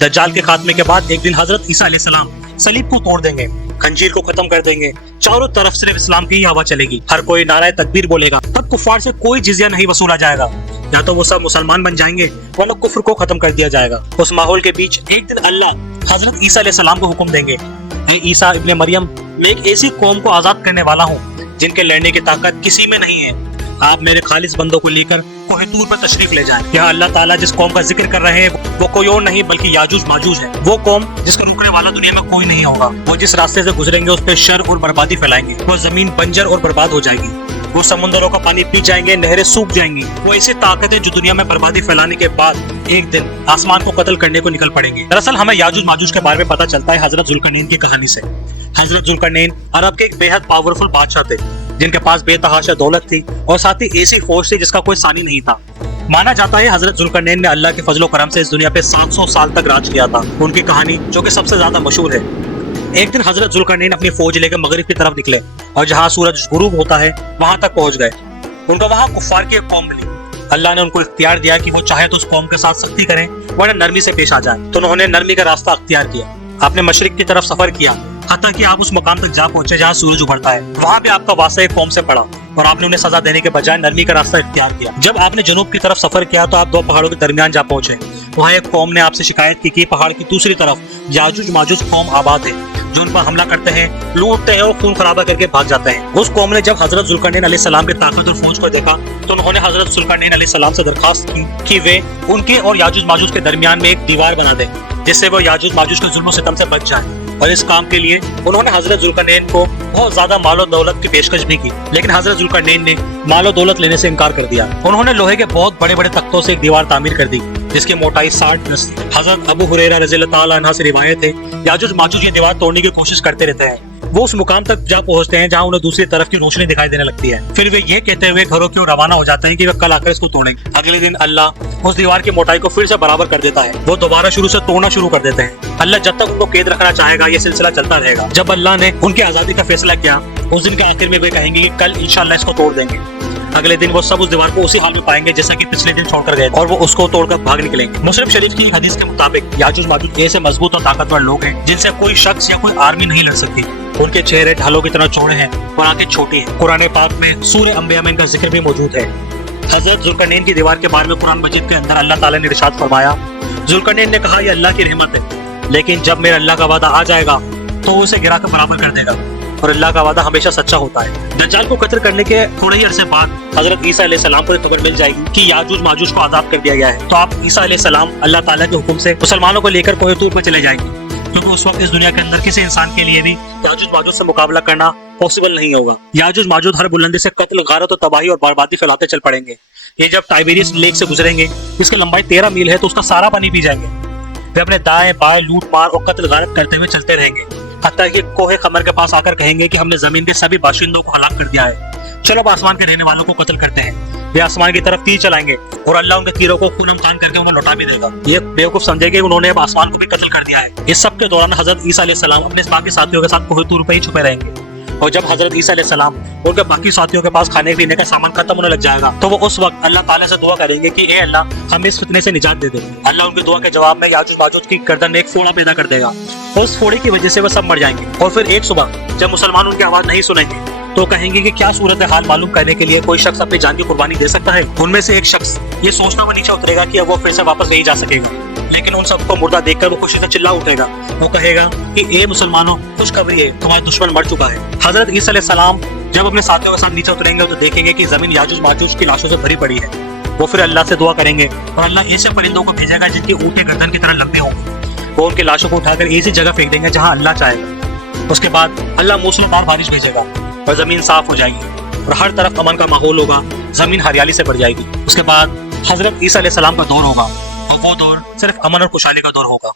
दज्जाल के खात्मे के बाद एक दिन हजरत ईसा अलैहिस्सलाम सलीब को तोड़ देंगे, खंजीर को खत्म कर देंगे, चारों तरफ सिर्फ इस्लाम की ही हवा चलेगी, हर कोई नाराए तकबीर बोलेगा। तब कुफार से कोई जिज़िया नहीं वसूला जाएगा, या तो वो सब मुसलमान बन जाएंगे वरना कुफ्र को खत्म कर दिया जाएगा। उस माहौल के बीच एक दिन अल्लाह हजरत ईसा अलैहिस्सलाम को हुक्म देंगे, ईसा इब्ने मरियम, मैं एक ऐसी कौम को आजाद करने वाला हूँ जिनके लड़ने की ताकत किसी में नहीं है। आप मेरे खालिस बंदों को लेकर कोहे तूर पर तशरीफ ले जाएं। यहाँ अल्लाह ताला जिस कौम का जिक्र कर रहे हैं वो कोई और नहीं बल्कि याजूज माजूज है। वो कौम जिसका रुकने वाला दुनिया में कोई नहीं होगा। वो जिस रास्ते से गुजरेंगे उस पर शर और बर्बादी फैलाएंगे। वो जमीन बंजर और बर्बाद हो जाएगी। वो समुद्रों का पानी पी जाएंगे, नहरें सूख जाएंगी। वो ऐसी ताकत है जो दुनिया में बर्बादी फैलाने के बाद एक दिन आसमान को कत्ल करने को निकल पड़ेंगे। दरअसल हमें याजूज माजूज के बारे में पता चलता है हजरत जुल्करनैन की कहानी से। हजरत जुल्करनैन अरब के एक बेहद पावरफुल बादशाह थे जिनके पास बेतहाशा दौलत थी और साथ ही ऐसी फौज थी जिसका कोई सानी नहीं था। माना जाता है हजरत जुल्करनैन ने अल्लाह के फजलो करम से इस दुनिया पे 700 साल तक राज किया था। उनकी कहानी जो कि सबसे ज्यादा मशहूर है। एक दिन हजरत जुल्करनैन अपनी फौज लेकर मगरिब की तरफ निकले और जहाँ सूरज गुरूब होता है वहां तक पहुंच गए। उनका वहां कुफ्फार की एक कौम मिली। अल्लाह ने उनको इख्तियार दिया कि वो चाहे तो उस कौम के साथ सख्ती करें वरना नरमी से पेश आ जाए। तो उन्होंने नरमी का रास्ता अख्तियार किया। आपने मशरिक की तरफ सफर किया, हत्ता कि आप उस मुकाम तक जा पहुंचे जहाँ सूरज उभरता है। वहाँ पे आपका वास्ता एक कौम से पड़ा और आपने उन्हें सजा देने के बजाय नरमी का रास्ता इख्तियार किया। जब आपने जनूब की तरफ सफर किया तो आप दो पहाड़ों के दरमियान जा पहुंचे। वहाँ एक कौम ने आपसे शिकायत की कि पहाड़ की दूसरी तरफ याजूज माजूज कौम आबाद है जो उन पर हमला करते हैं, लूटते हैं और खून खराबा करके भाग जाते हैं। उस कौम ने जब हजरत जुल्करनैन अलैहिस्सलाम की ताकतवर फौज को देखा तो उन्होंने हजरत जुल्करनैन अलैहिस्सलाम से दरखास्त की कि वे उनके और याजूज माजूज के दरमियान में एक दीवार बना दें जिससे वो याजूज माजूज के जुल्म सितम से बच जाए। और इस काम के लिए उन्होंने हजरत जुल्करनैन को बहुत ज्यादा मालो दौलत की पेशकश भी की, लेकिन हजरत जुल्करनैन ने मालो दौलत लेने से इनकार कर दिया। उन्होंने लोहे के बहुत बड़े बड़े तख्तों से एक दीवार तामीर कर दी जिसकी मोटाई 60 गज थी। हजरत अबू हुरैरा रज़ियल्लाहु ताला अन्हु से रिवायत है याजूज माजूज ये दीवार तोड़ने की कोशिश करते रहते हैं। वो उस मुकाम तक जा पहुंचते हैं जहां उन्हें दूसरी तरफ की रोशनी दिखाई देने लगती है। फिर वे ये कहते हुए घरों की ओर रवाना हो जाते हैं कि वे कल आकर इसको तोड़ेंगे। अगले दिन अल्लाह उस दीवार की मोटाई को फिर से बराबर कर देता है। वो दोबारा शुरू से तोड़ना शुरू कर देते हैं। अल्लाह जब तक उनको कैद रखना चाहेगा ये सिलसिला चलता रहेगा। जब अल्लाह ने उनकी आजादी का फैसला किया उस दिन के आखिर में वे कहेंगे कि कल इंशाअल्लाह इसको तोड़ देंगे। अगले दिन वो सब उस दीवार को उसी हाल में पाएंगे जैसा कि पिछले दिन छोड़कर गए और वो उसको तोड़कर भाग निकलेंगे। मुस्लिम शरीफ की हदीस के मुताबिक याजूज माजूज ऐसे मजबूत और ताकतवर लोग हैं जिनसे कोई शख्स या कोई आर्मी नहीं लड़ सकती। उनके चेहरे ढालों की तरह चौड़े हैं और आंखें छोटी हैं। कुरान पाक में सूरह अंबिया में इनका जिक्र भी मौजूद है। हजरत जुल्करनैन की दीवार के बारे में कुरान मजीद के अंदर अल्लाह ताला ने इरशाद फरमाया, जुल्करनैन ने कहा यह अल्लाह की रहमत है, लेकिन जब मेरे अल्लाह का वादा आ जाएगा तो उसे गिरा कर बराबर कर देगा और अल्लाह का वादा हमेशा सच्चा होता है। दज्जाल को कत्ल करने के थोड़े ही अरसे बाद हजरत ईसा अलैहिस्सलाम को खबर मिल जाएगी कि याजूज माजूज को आजाद कर दिया गया है। तो आप ईसा अलैहिस्सलाम अल्लाह ताला के हुक्म से मुसलमानों को लेकर कोहे तूर पर चले जाएंगे, क्योंकि उस वक्त इस दुनिया के अंदर किसी इंसान के लिए भी याजूज माजूज से मुकाबला करना पॉसिबल नहीं होगा। याजूज माजूज हर बुलंदी से कत्ल, गारत और तबाही और बर्बादी फैलाते चल पड़ेंगे। ये जब टाइबेरियस लेक से गुजरेंगे, इसकी लंबाई 13 मील है, तो उसका सारा पानी पी जाएंगे। वे अपने दाएं बाएं लूट मार और कत्ल गारत करते हुए चलते रहेंगे, हत्ता कि कोहे खमर के पास आकर कहेंगे कि हमने जमीन के सभी बाशिंदों को हलाक कर दिया है, चलो अब आसमान के रहने वालों को कत्ल करते हैं। वे आसमान की तरफ तीर चलाएंगे और अल्लाह उनके तीरों को खून खान करके उन्हें लौटा भी देगा। ये बेवकूफ समझेंगे उन्होंने अब आसमान को भी कत्ल कर दिया है। इस सब के दौरान हजरत ईसा अलैहिस्सलाम अपने बाकी साथियों के साथ कोहे तूर पर ही छुपे रहेंगे और जब हजरत ईसा अलैहिस्सलाम उनके बाकी साथियों के पास खाने पीने का सामान खत्म होने लग जाएगा तो वो उस वक्त अल्लाह ताला से दुआ करेंगे कि ए अल्लाह हमें इस फितने से निजात दे दे। अल्लाह उनकी दुआ के जवाब में याजूज माजूज की गर्दन में एक फोड़ा पैदा कर देगा और उस फोड़े की वजह से वो सब मर जाएंगे। और फिर एक सुबह जब मुसलमान उनकी आवाज नहीं सुनेंगे तो कहेंगे कि क्या सूरत हाल मालूम करने के लिए कोई शख्स अपनी जान की कुर्बानी दे सकता है। उनमें से एक शख्स ये सोचता हुआ नीचे उतरेगा कि अब वो फिर से वापस नहीं जा सकेगा, लेकिन उन सबको मुर्दा देखकर वो खुशी से चिल्ला उठेगा। वो कहेगा कि ए मुसलमानों, खुशखबरी है, तुम्हारा दुश्मन मर चुका है। हजरत ईसा अलैहिस्सलाम जब अपने साथियों के साथ नीचे उतरेंगे तो देखेंगे कि जमीन याजूज माजूज की लाशों से भरी पड़ी है। वो फिर अल्लाह से दुआ करेंगे और अल्लाह ऐसे परिंदों को भेजेगा जिनकी ऊँट गर्दन की तरह लंबे होंगे। वो उनकी लाशों को उठाकर ऐसी जगह फेंक देंगे जहाँ अल्लाह चाहेगा। उसके बाद अल्लाह मूसलाधार बारिश भेजेगा और जमीन साफ हो जाएगी और हर तरफ अमन का माहौल होगा, जमीन हरियाली से भर जाएगी। उसके बाद हजरत ईसा अलैहिस्सलाम का दौर होगा और वो दौर सिर्फ अमन और खुशहाली का दौर होगा।